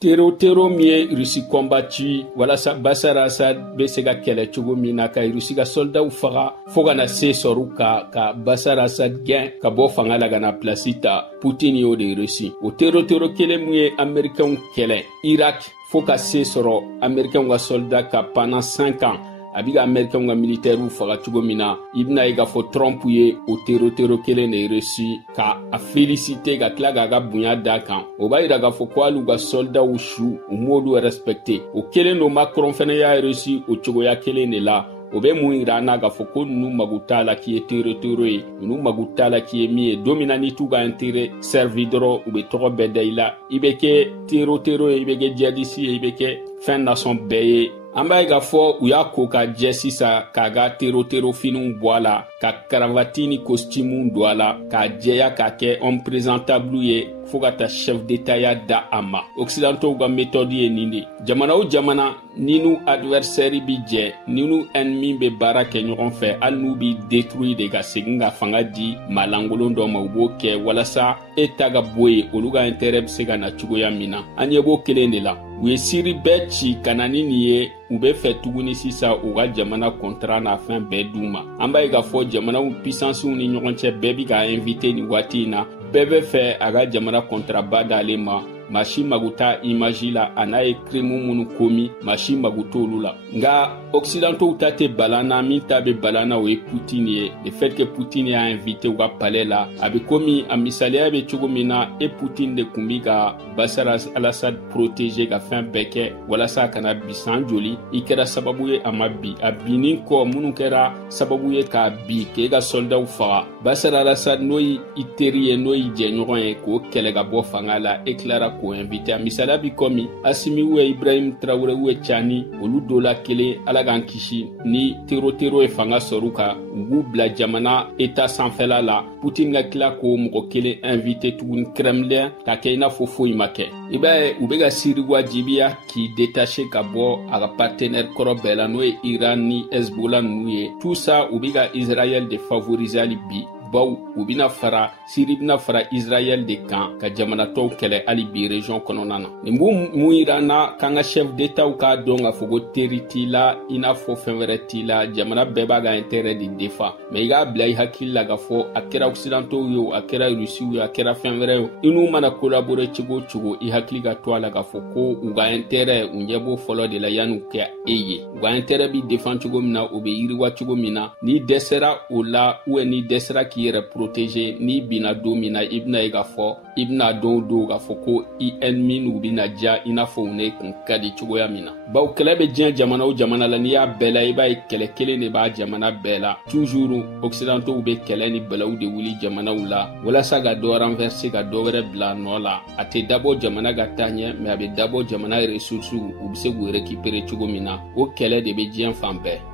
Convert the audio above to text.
Tero mie Russie combattu wala sa Bashar al-Assad be se ka kɛlɛ cogo min na ka Russie ka soldat faga fo kana se sɔrɔ ka Bashar al-Assad gɛn ka bɔ fanga la kana place ta Poutine y'o de Russie o tero kelen mun ye américain kɛlɛ Irak fo ka se sɔrɔ américain ka soldat ka pendant 5 ans abiga américain ka militaire faga cogo min na ibna i ka fɔ Trump ye o tero kelen de Russie ka a féliciter ka tila ka bonya da kan o b'a yira ka fɔ ko alu ka soldat su u m'olu respecter o kelen no Macron fana y'a Russie o cogoya kelen de la o bɛ mun yira n'a ka fɔ ko nu magu t'a la k'i ye tero ye nu magu t'a la k'i ye min ye don min na ni t'u ka intérêt servi dɔrɔn u bɛ tɔgɔ bɛɛ da i la i bɛ kɛ tero ye i bɛ kɛ djihadiste ye i bɛ kɛ fɛn nation bɛɛ ye an b'a ye k'a fɔ u y'a ko ka jɛ sisan k'a ka tero finiw bɔ a la ka karavati ni costume don a la k'a jɛya k'a kɛ homme présentable ye fo ka taa chef d'état ya da a ma occidentaux ka méthode ye nin de jamana o jamana ni n'u adversaire bi jɛ ni n'u ennemi bɛ baara kɛ ɲɔgɔn fɛ hali n'u bi détruire de ka segin ka fanga di malangolon dɔ ma u b'o kɛ walasa e ta ka bɔ yen olu ka intérêt bɛ se ka na cogoya min na an ɲɛ b'o kelen de la u ye siri bɛɛ ci ka na ni nin ye u bɛ fɛ tuguni sisan u ka jamana contrat n'a fɛn bɛɛ d'u ma an b'a ye k'a fɔ jamanaw puissance ni ɲɔgɔn cɛ bɛɛ bi ka invité ni waati in na bɛɛ bɛ fɛ a ka jamana contrat ba d'ale ma maa si mago t'a image la a n'a ye crime minnu komi maa si mago t'olu la nka occidentaux ta tɛ balan na min ta bɛ balan na o ye Poutine ye le fait que Poutine y'a invité u ka palais la a bɛ komi a misaliya bɛ cogo min na e Poutine de kun bi ka Bashar al-Assad protéger ka fɛn bɛɛ kɛ walasa a kana bi san joli i kɛra sababu ye a ma bi a binnin kɔ minnu kɛra sababu ye k'a bi k'e ka soldat faga Bashar al-Assad n'o y'i teri ye n'o y'i jɛɲɔgɔn ye k'o kɛlɛ ka bɔ fanga la e tilara k'o invité a misaliya bi komi Assimi ou Ibrahim Traoré ou Tchani olu dɔ la kelen ala k'an kisi ni tero ye fanga sɔrɔ ka u b'u bila jamana état sanfɛla la Poutine ka tila k'o mɔgɔ kelen invité tuguni Kremlin ka kɛ i n'a fɔ foyi ma kɛ i b'a ye u bɛ ka Syrie wajibiya k'i détacher ka bɔ a ka partenaire kɔrɔ bɛɛ la n'o ye Iran ni Hezbollah ninnu ye tout ça u bɛ ka Israël de favoriser hali bi baw u bina fara Syrie bina fara Israël de kan ka jamana tɔw kɛlɛ hali bi région kɔnɔna na nin mun yira na k'an ka chef d'état k'a dɔn k'a fɔ ko teri t'i la i n'a fɔ fɛn wɛrɛ t'i la jamana bɛɛ b'a ka intérêt de défend mais i k'a bila i hakili la k'a fɔ a kɛra occidentaux ye o a kɛra Russie ye a kɛra fɛn wɛrɛ ye i n'u mana collaborer cogo o cogo i hakili ka to a la k'a fɔ ko u ka intérêt u ɲɛ b'o fɔlɔ de la yanni u kɛ e ye u ka intérêt bi défend cogo min na u bɛ yiriwa cogo min na n'i dɛsɛra o la ou n'i dɛsɛra k'i yɛrɛ protéger ni bina don min na i bina ye k'a fɔ i bina don k'a fɔ ko i ennemi n'u bina ja i n'a fɔ u ne kun ka di cogoya min na bawo kɛlɛ bɛ diɲɛ jamana o jamana la n'i y'a bɛɛ la i b'a ye kɛlɛ kelen de b'a jamana bɛɛ la toujours occidentaux bɛ kɛlɛ ni bɛlɛw de wuli jamanaw la walasa ka dɔ renverser ka dɔ wɛrɛ bila nɔ la a tɛ dabɔ jamana ka taa ɲɛ mais a bɛ dabɔ jamana ressources u bɛ se k'u récupérer cogo min na o kɛlɛ de bɛ diɲɛ fan bɛɛ